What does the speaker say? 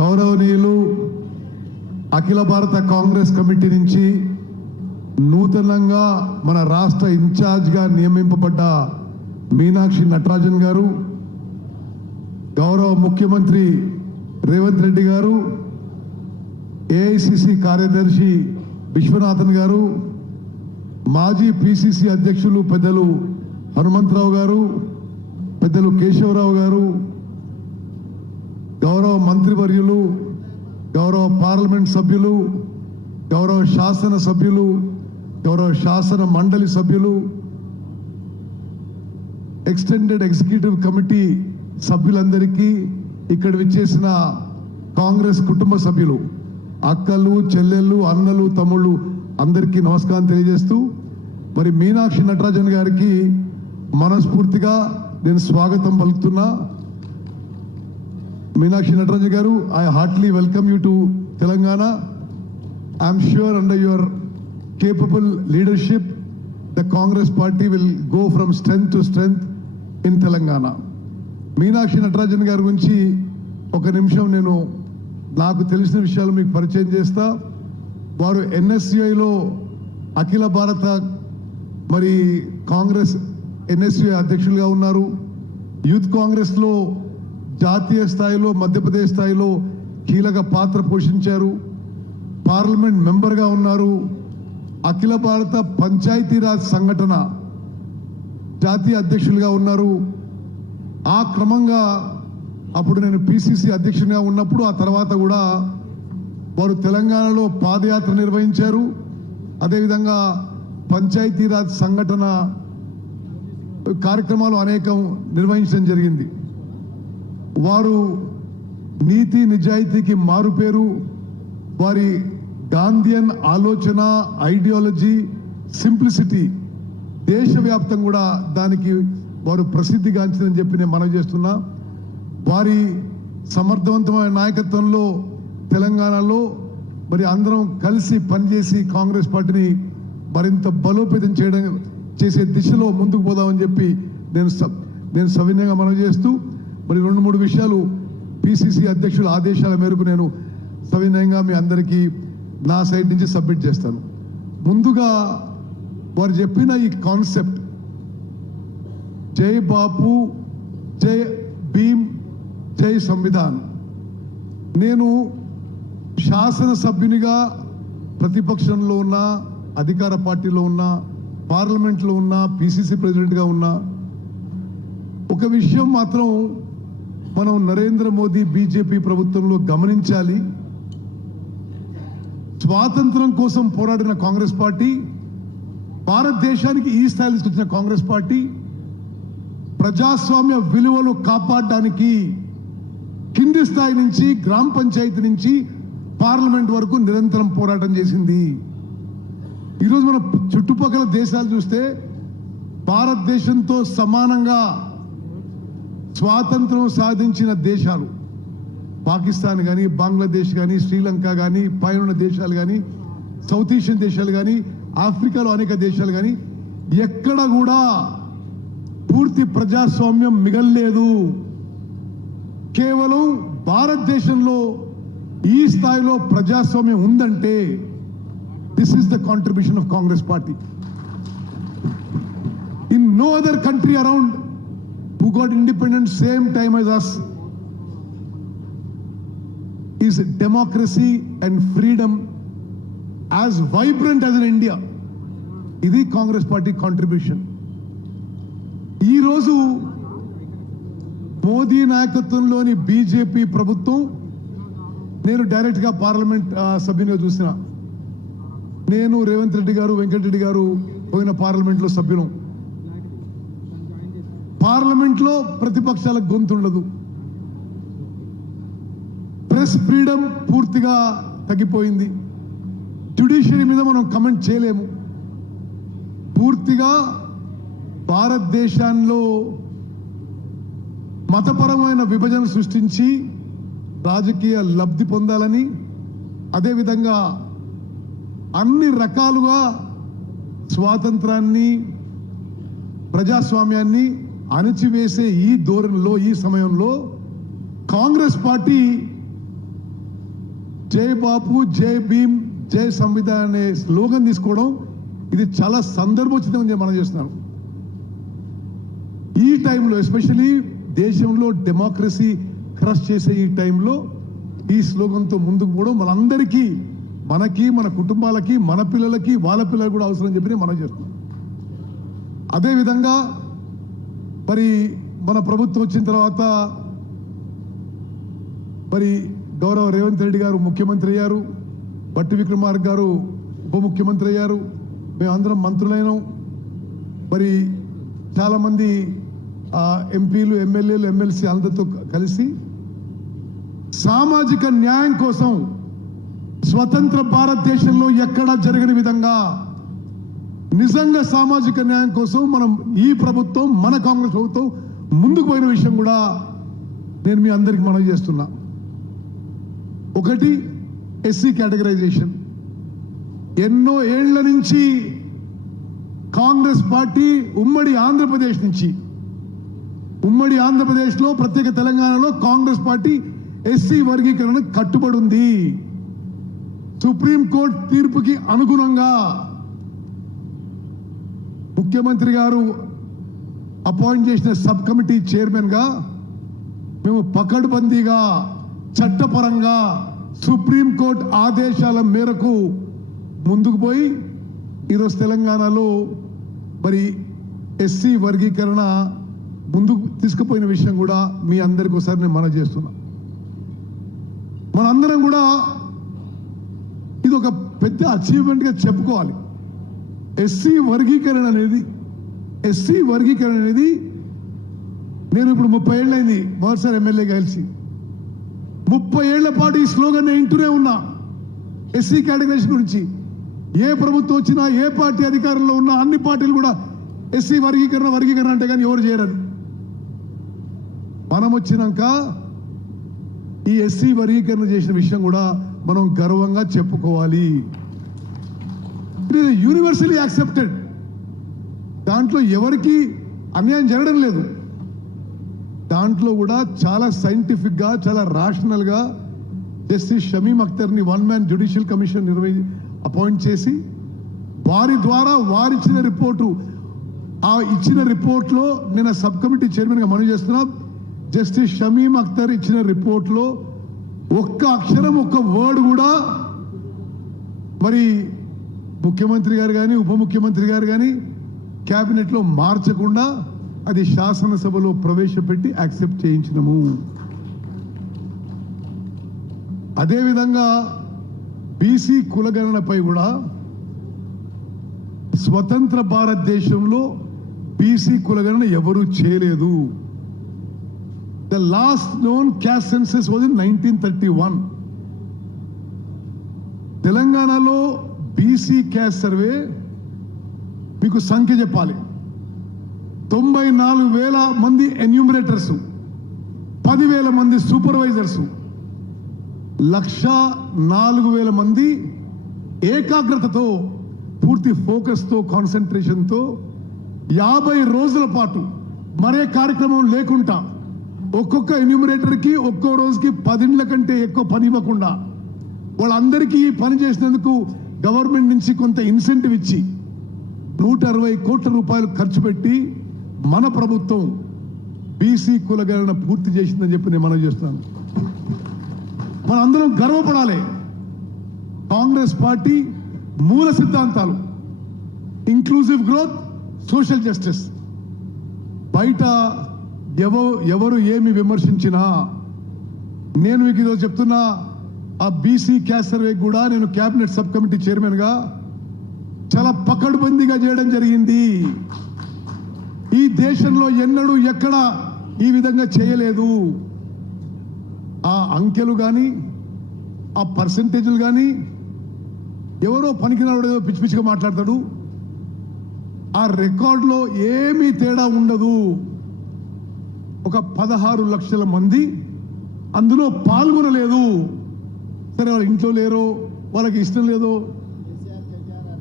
గౌరవనీయులు అఖిల భారత కాంగ్రెస్ కమిటీ నుంచి నూతనంగా మన రాష్ట్ర ఇన్ఛార్జ్గా నియమింపబడ్డ మీనాక్షి నటరాజన్ గారు, గౌరవ ముఖ్యమంత్రి రేవంత్ రెడ్డి గారు, ఏఐసిసి కార్యదర్శి విశ్వనాథన్ గారు, మాజీ పిసిసి అధ్యక్షులు పెద్దలు హనుమంతరావు గారు, పెద్దలు కేశవరావు గారు, గౌరవ మంత్రివర్యులు, గౌరవ పార్లమెంట్ సభ్యులు, గౌరవ శాసన సభ్యులు, గౌరవ శాసన మండలి సభ్యులు, ఎక్స్టెండెడ్ ఎగ్జిక్యూటివ్ కమిటీ సభ్యులందరికీ, ఇక్కడ విచ్చేసిన కాంగ్రెస్ కుటుంబ సభ్యులు, అక్కలు, చెల్లెళ్ళు, అన్నలు, తమ్ముళ్ళు అందరికీ నమస్కారం తెలియజేస్తూ, మరి మీనాక్షి నటరాజన్ గారికి మనస్ఫూర్తిగా నేను స్వాగతం పలుకుతున్నా. Meenakshi Natarajan garu, I heartily welcome you to Telangana. I am sure under your capable leadership, the Congress party will go from strength to strength in Telangana. Meenakshi Natarajan garu gunchi oka nimisham nenu naaku telisina vishayalu meeku paricayam chesta. Varu NSCI lo Akhila Bharata mari Congress NSCI అధ్యక్షులుగా ఉన్నారు. Youth Congress లో జాతీయ స్థాయిలో, మధ్యప్రదేశ్ స్థాయిలో కీలక పాత్ర పోషించారు. Parliament మెంబర్గా ఉన్నారు. అఖిల భారత పంచాయతీరాజ్ సంఘటన జాతీయ అధ్యక్షులుగా ఉన్నారు. ఆ క్రమంగా అప్పుడు నేను పిసిసి అధ్యక్షునిగా ఉన్నప్పుడు, ఆ తర్వాత కూడా వారు తెలంగాణలో పాదయాత్ర నిర్వహించారు. అదేవిధంగా పంచాయతీరాజ్ సంఘటన కార్యక్రమాలు అనేకం నిర్వహించడం జరిగింది. వారు నీతి నిజాయితీకి మారుపేరు. వారి గాంధీయన్ ఆలోచన, ఐడియాలజీ, సింప్లిసిటీ దేశవ్యాప్తంగా కూడా దానికి వారు ప్రసిద్ధిగాంచిందని చెప్పి నేను మనవి చేస్తున్నా. వారి సమర్థవంతమైన నాయకత్వంలో తెలంగాణలో మరి అందరం కలిసి పనిచేసి కాంగ్రెస్ పార్టీని మరింత బలోపేతం చేసే దిశలో ముందుకు పోదామని చెప్పి నేను సవినయంగా మనవి చేస్తూ, మరి 2-3 విషయాలు పిసిసి అధ్యక్షుల ఆదేశాల మేరకు నేను సవినయంగా మీ అందరికీ నా సైడ్ నుంచి సబ్మిట్ చేస్తాను. ముందుగా వారు చెప్పిన ఈ కాన్సెప్ట్ జై బాపు, జై భీమ్, జై సంవిధాన్, నేను శాసనసభ్యునిగా ప్రతిపక్షంలో ఉన్న, అధికార పార్టీలో ఉన్న, పార్లమెంట్లో ఉన్న, పిసిసి ప్రెసిడెంట్గా ఉన్నా, ఒక విషయం మాత్రం మనం నరేంద్ర మోదీ బీజేపీ ప్రభుత్వంలో గమనించాలి. స్వాతంత్రం కోసం పోరాడిన కాంగ్రెస్ పార్టీ, భారతదేశానికి ఈ స్థాయిలో తీసుకొచ్చిన కాంగ్రెస్ పార్టీ ప్రజాస్వామ్య విలువలు కాపాడడానికి కింది స్థాయి నుంచి, గ్రామ పంచాయతీ నుంచి పార్లమెంట్ వరకు నిరంతరం పోరాటం చేసింది. ఈరోజు మన చుట్టుపక్కల దేశాలు చూస్తే భారతదేశంతో సమానంగా స్వాతంత్రం సాధించిన దేశాలు పాకిస్తాన్ కానీ, బంగ్లాదేశ్ కానీ, శ్రీలంక కానీ, పైన దేశాలు కానీ, సౌత్ ఏషియన్ దేశాలు కానీ, ఆఫ్రికాలో అనేక దేశాలు కానీ, ఎక్కడ కూడా పూర్తి ప్రజాస్వామ్యం మిగల్లేదు. కేవలం భారతదేశంలో ఈ స్థాయిలో ప్రజాస్వామ్యం ఉందంటే this is the contribution of Congress party. In no other country around who got independence same time as us is democracy and freedom as vibrant as in India. Idi Congress party contribution. ఈ రోజు మోదీ నాయకత్వంలోని BJP ప్రభుత్వం, నేను direct గా parliament సభ్యునిగా చూసిన, నేను రేవంత్ రెడ్డి గారు, వెంకటరెడ్డి గారు పోయిన పార్లమెంట్లో సభ్యులం. పార్లమెంట్లో ప్రతిపక్షాలకు గొంతు ఉండదు. ప్రెస్ ఫ్రీడమ్ పూర్తిగా తగ్గిపోయింది. జ్యుడిషియరీ మీద మనం కమెంట్ చేయలేము. పూర్తిగా భారతదేశంలో మతపరమైన విభజన సృష్టించి రాజకీయ లబ్ధి పొందాలని, అదేవిధంగా అన్ని రకాలుగా స్వాతంత్రాన్ని, ప్రజాస్వామ్యాన్ని అణచివేసే ఈ ధోరణిలో, ఈ సమయంలో కాంగ్రెస్ పార్టీ జై బాపు, జై భీమ్, జై సంవిధాన్ అనే స్లోగన్ తీసుకోవడం ఇది చాలా సందర్భోచితంగా మనం చేస్తున్నాం. ఈ టైంలో ఎస్పెషలీ దేశంలో డెమోక్రసీ క్రష్ చేసే ఈ టైంలో ఈ స్లోగన్తో ముందుకు పోవడం మనందరికీ, మనకి, మన కుటుంబాలకి, మన పిల్లలకి, వాళ్ళ పిల్లలకు కూడా అవసరం చెప్పి మనం చేస్తున్నాం. అదేవిధంగా మరి మన ప్రభుత్వం వచ్చిన తర్వాత మరి గౌరవ రేవంత్ రెడ్డి గారు ముఖ్యమంత్రి అయ్యారు, బట్టి విక్రమార్క గారు ఉప ముఖ్యమంత్రి అయ్యారు, మేమందరం మంత్రులైనాం. మరి చాలామంది ఎంపీలు, ఎమ్మెల్యేలు, ఎమ్మెల్సీ అందరితో కలిసి సామాజిక న్యాయం కోసం స్వతంత్ర భారతదేశంలో ఎక్కడా జరగని విధంగా నిజంగా సామాజిక న్యాయం కోసం మనం ఈ ప్రభుత్వం, మన కాంగ్రెస్ ప్రభుత్వం ముందుకు పోయిన విషయం కూడా నేను మీ అందరికి మనవి చేస్తున్నా. ఒకటి, ఎస్సీ కేటగరైజేషన్. ఎన్నో ఏళ్ల నుంచి కాంగ్రెస్ పార్టీ ఉమ్మడి ఆంధ్రప్రదేశ్లో ప్రత్యేక తెలంగాణలో కాంగ్రెస్ పార్టీ ఎస్సీ వర్గీకరణ కట్టుబడి ఉంది. సుప్రీంకోర్టు తీర్పుకి అనుగుణంగా ముఖ్యమంత్రి గారు అపాయింట్ చేసిన సబ్ కమిటీ చైర్మన్ గా మేము పకడ్బందీగా చట్టపరంగా సుప్రీంకోర్టు ఆదేశాల మేరకు ముందుకు పోయి ఈరోజు తెలంగాణలో మరి ఎస్సీ వర్గీకరణ ముందుకు తీసుకుపోయిన విషయం కూడా మీ అందరికీ ఒకసారి నేను మనవి చేస్తున్నా. మనందరం కూడా ఇది ఒక పెద్ద అచీవ్మెంట్గా చెప్పుకోవాలి. ఎస్సీ వర్గీకరణ అనేది నేను ఇప్పుడు 30 ఏళ్ళైంది మొదటిసారి ఎమ్మెల్యేగా కలిసి 30 ఏళ్ల పాటు ఈ స్లోగన్ నేను వింటూనే ఉన్నా. ఎస్సీ కేటగరైజేషన్ గురించి ఏ ప్రభుత్వం వచ్చినా, ఏ పార్టీ అధికారంలో ఉన్నా, అన్ని పార్టీలు కూడా ఎస్సీ వర్గీకరణ అంటే కానీ ఎవరు చేయరు. మనం వచ్చినాక ఈ ఎస్సీ వర్గీకరణ చేసిన విషయం కూడా మనం గర్వంగా చెప్పుకోవాలి. It is universally accepted. దాంట్లో ఎవరికి అన్యాయం జరగడం లేదు. దాంట్లో కూడా చాలా సైంటిఫిక్గా, చాలా రాషనల్గా జస్టిస్ షమీం అఖ్తర్ని 1 మ్యాన్ జ్యుడిషియల్ కమిషన్ అపాయింట్ చేసి వారి ద్వారా వారిచ్చిన రిపోర్టు, ఆ ఇచ్చిన రిపోర్ట్లో నేను సబ్ కమిటీ చైర్మన్గా మనవి చేస్తున్నా. జస్టిస్ షమీం అఖ్తర్ ఇచ్చిన రిపోర్ట్లో ఒక్క అక్షరం, ఒక్క వర్డ్ కూడా మరి ముఖ్యమంత్రి గారు కానీ, ఉప ముఖ్యమంత్రి గారు కానీ క్యాబినెట్లో మార్చకుండా అది శాసనసభలో ప్రవేశపెట్టి యాక్సెప్ట్ చేయించినము. అదేవిధంగా బీసీ కులగణనపై కూడా స్వతంత్ర భారతదేశంలో బీసీ కులగణన ఎవరూ చేయలేదు. The last known caste census was in 1931. తెలంగాణలో బీసీ క్యాస్ట్ సర్వే మీకు సంఖ్య చెప్పాలి. 94,000 మంది ఎన్యూమరేటర్స్, 10,000 మంది సూపర్వైజర్స్, 104,000 మంది ఏకాగ్రతతో, పూర్తి ఫోకస్తో, కాన్సన్ట్రేషన్తో 50 రోజుల పాటు మరే కార్యక్రమం లేకుండా ఒక్కొక్క ఎన్యూమరేటర్కి ఒక్కో రోజుకి 10 ఇండ్ల కంటే ఎక్కువ పని ఇవ్వకుండా వాళ్ళందరికీ పని చేసినందుకు గవర్నమెంట్ నుంచి కొంత ఇన్సెంటివ్ ఇచ్చి 160 కోట్ల రూపాయలు ఖర్చు పెట్టి మన ప్రభుత్వం బీసీ కులగణన పూర్తి చేసిందని చెప్పి నేను మనవి చేస్తున్నాను. మనందరం గర్వపడాలి. కాంగ్రెస్ పార్టీ మూల సిద్ధాంతాలు ఇంక్లూజివ్ గ్రోత్, సోషల్ జస్టిస్. బయట ఎవరు ఏమి విమర్శించినా నేను మీకు ఈరోజు చెప్తున్నా, ఆ బీసీ క్యాస్ట్ సర్వే కూడా నేను క్యాబినెట్ సబ్ కమిటీ చైర్మన్గా చాలా పకడ్బందీగా చేయడం జరిగింది. ఈ దేశంలో ఎన్నడూ ఎక్కడ ఈ విధంగా చేయలేదు. ఆ అంకెలు కానీ, ఆ పర్సెంటేజ్లు కానీ, ఎవరో పనికిరాడు ఏదో పిచ్చి పిచ్చిగా మాట్లాడతాడు. ఆ రికార్డులో ఏమీ తేడా ఉండదు. ఒక 16 లక్షల మంది అందులో పాల్గొనలేదు. సరే, వాళ్ళ ఇంట్లో లేరో, వాళ్ళకి ఇష్టం లేదో,